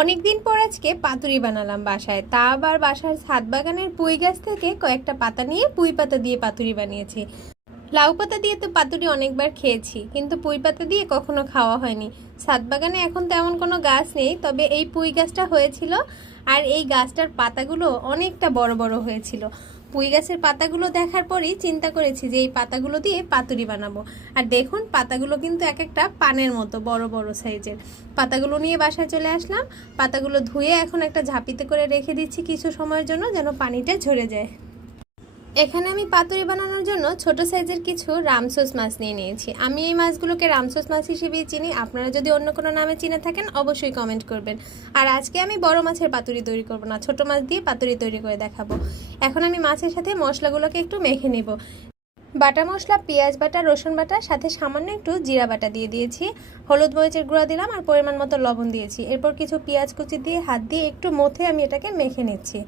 অনেকদিন পর আজকে পাতুরি বানালাম বাসায়, তা আবার বাসার ছাদ বাগানের পুঁই গাছ থেকে কয়েকটা পাতা নিয়ে পুঁই পাতা দিয়ে পাতুরি বানিয়েছি। লাউ পাতা দিয়ে তো পাতুরি অনেকবার খেয়েছি, কিন্তু পুঁই পাতা দিয়ে কখনো খাওয়া হয়নি। ছাদ বাগানে এখন তেমন কোনো গাছ নেই, তবে এই পুঁই গাছটা হয়েছিল। আর এই গাছটার পাতাগুলো অনেকটা বড় বড় হয়েছিল। পুঁই গাছের পাতাগুলো দেখার পরই চিন্তা করেছি যে এই পাতাগুলো দিয়ে পাতুরি বানাবো। আর দেখুন, পাতাগুলো কিন্তু এক একটা পানের মতো বড় বড় সাইজের। পাতাগুলো নিয়ে বাসায় চলে আসলাম। পাতাগুলো ধুয়ে এখন একটা ঝাঁপিতে করে রেখে দিচ্ছি কিছু সময়ের জন্য, যেন পানিটা ঝরে যায়। এখানে আমি পাতুরি বানানোর জন্য ছোট সাইজের কিছু রামসোস মাছ নিয়ে নিয়েছি। আমি এই মাছগুলোকে রামসোস মাছ হিসেবেই চিনি। আপনারা যদি অন্য কোনো নামে চিনে থাকেন অবশ্যই কমেন্ট করবেন। আর আজকে আমি বড় মাছের পাতুরি তৈরি করব না, ছোট মাছ দিয়ে পাতুরি তৈরি করে দেখাবো। এখন আমি মাছের সাথে মশলাগুলোকে একটু মেখে নেব। বাটা মশলা, পেঁয়াজ বাটা, রসুন বাটা, সাথে সামান্য একটু জিরা বাটা দিয়ে দিয়েছি। হলুদ মরিচের গুঁড়া দিলাম আর পরিমাণ মতো লবণ দিয়েছি। এরপর কিছু পেঁয়াজ কুচি দিয়ে হাত দিয়ে একটু মথে আমি এটাকে মেখে নিচ্ছি।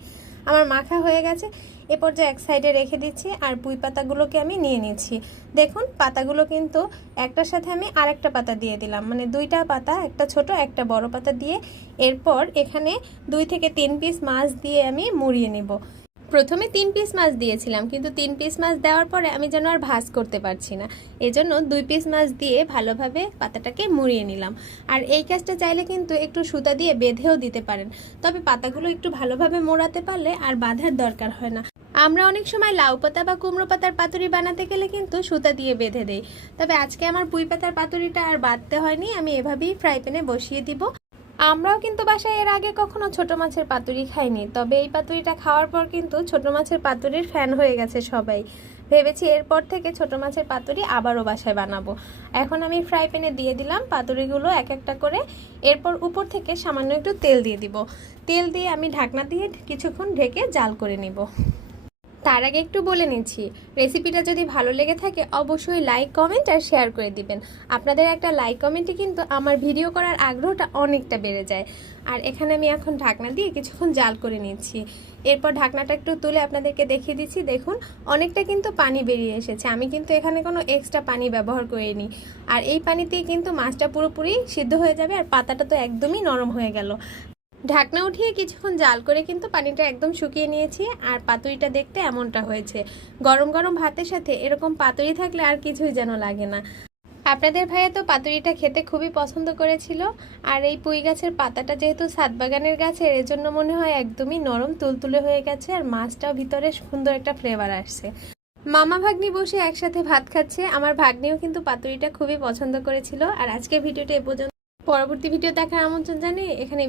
আমার মাখা হয়ে গেছে। এ পর্যায়ে এক সাইডে রেখে দিচ্ছি আর পুঁই পাতাগুলোকে আমি নিয়ে নিচ্ছি। দেখুন, পাতাগুলো কিন্তু একটার সাথে আমি আরেকটা পাতা দিয়ে দিলাম, মানে দুইটা পাতা, একটা ছোট একটা বড় পাতা দিয়ে। এরপর এখানে 2 থেকে 3 পিস মাছ দিয়ে আমি মুড়িয়ে নেব। প্রথমে 3 পিস মাছ দিয়েছিলাম, কিন্তু 3 পিস মাছ দেওয়ার পরে আমি যেন আর ভাজ করতে পারছি না, এজন্য 2 পিস মাছ দিয়ে ভালোভাবে পাতাটাকে মুড়িয়ে নিলাম। আর এই কাজটা চাইলে কিন্তু একটু সুতা দিয়ে বেঁধেও দিতে পারেন, তবে পাতাগুলো একটু ভালোভাবে মোড়াতে পারলে আর বাঁধার দরকার হয় না। আমরা অনেক সময় লাউ পাতা বা কুমড়ো পাতার পাতুরি বানাতে গেলে কিন্তু সুতা দিয়ে বেঁধে দেই, তবে আজকে আমার পুঁই পাতার পাতুরিটা আর বাঁধতে হয়নি। আমি এভাবেই ফ্রাই প্যানে বসিয়ে দিব। আমরাও কিন্তু বাসায় এর আগে কখনো ছোট মাছের পাতুরি খাইনি, তবে এই পাতুরিটা খাওয়ার পর কিন্তু ছোট মাছের পাতুরির ফ্যান হয়ে গেছে সবাই। ভেবেছি এরপর থেকে ছোট মাছের পাতুরি আবারও বাসায় বানাবো। এখন আমি ফ্রাই প্যানে দিয়ে দিলাম পাতুরিগুলো এক একটা করে। এরপর উপর থেকে সামান্য একটু তেল দিয়ে দিব। তেল দিয়ে আমি ঢাকনা দিয়ে কিছুক্ষণ ঢেকে জাল করে নিব। তার আগে একটু বলে নিচ্ছি, রেসিপিটা যদি ভালো লেগে থাকে অবশ্যই লাইক, কমেন্ট আর শেয়ার করে দিবেন। আপনাদের একটা লাইক কমেন্টে কিন্তু আমার ভিডিও করার আগ্রহটা অনেকটা বেড়ে যায়। আর এখানে আমি এখন ঢাকনা দিয়ে কিছুক্ষণ জাল করে নিচ্ছি। এরপর ঢাকনাটা একটু তুলে আপনাদেরকে দেখিয়ে দিচ্ছি। দেখুন, অনেকটা কিন্তু পানি বেরিয়ে এসেছে। আমি কিন্তু এখানে কোনো এক্সট্রা পানি ব্যবহার করিনি। আর এই পানিতেই কিন্তু মাছটা পুরোপুরি সিদ্ধ হয়ে যাবে, আর পাতাটা তো একদমই নরম হয়ে গেল। ঢাকনা উঠিয়ে কিছুক্ষণ জাল করে কিন্তু পানিটা একদম শুকিয়ে নিয়েছি। আর পাতুরিটা দেখতে এমনটা হয়েছে। গরম গরম ভাতের সাথে এরকম পাতুরি থাকলে আর কিছুই যেন লাগে না। আপনাদের ভাইয়া তো পাতুরিটা খেতে খুবই পছন্দ করেছিল। আর এই পুঁই গাছের পাতাটা যেহেতু ছাদ বাগানের গাছের, এজন্য মনে হয় একদমই নরম তুলতুলে হয়ে গেছে, আর মাছটাও ভিতরে সুন্দর একটা ফ্লেভার আসছে। মামা ভাগ্নি বসে একসাথে ভাত খাচ্ছে। আমার ভাগ্নিও কিন্তু পাতুরিটা খুবই পছন্দ করেছিল। আর আজকের ভিডিওটা এ পর্যন্ত। পরবর্তী ভিডিও দেখার আমন্ত্রণ জানিয়ে এখানে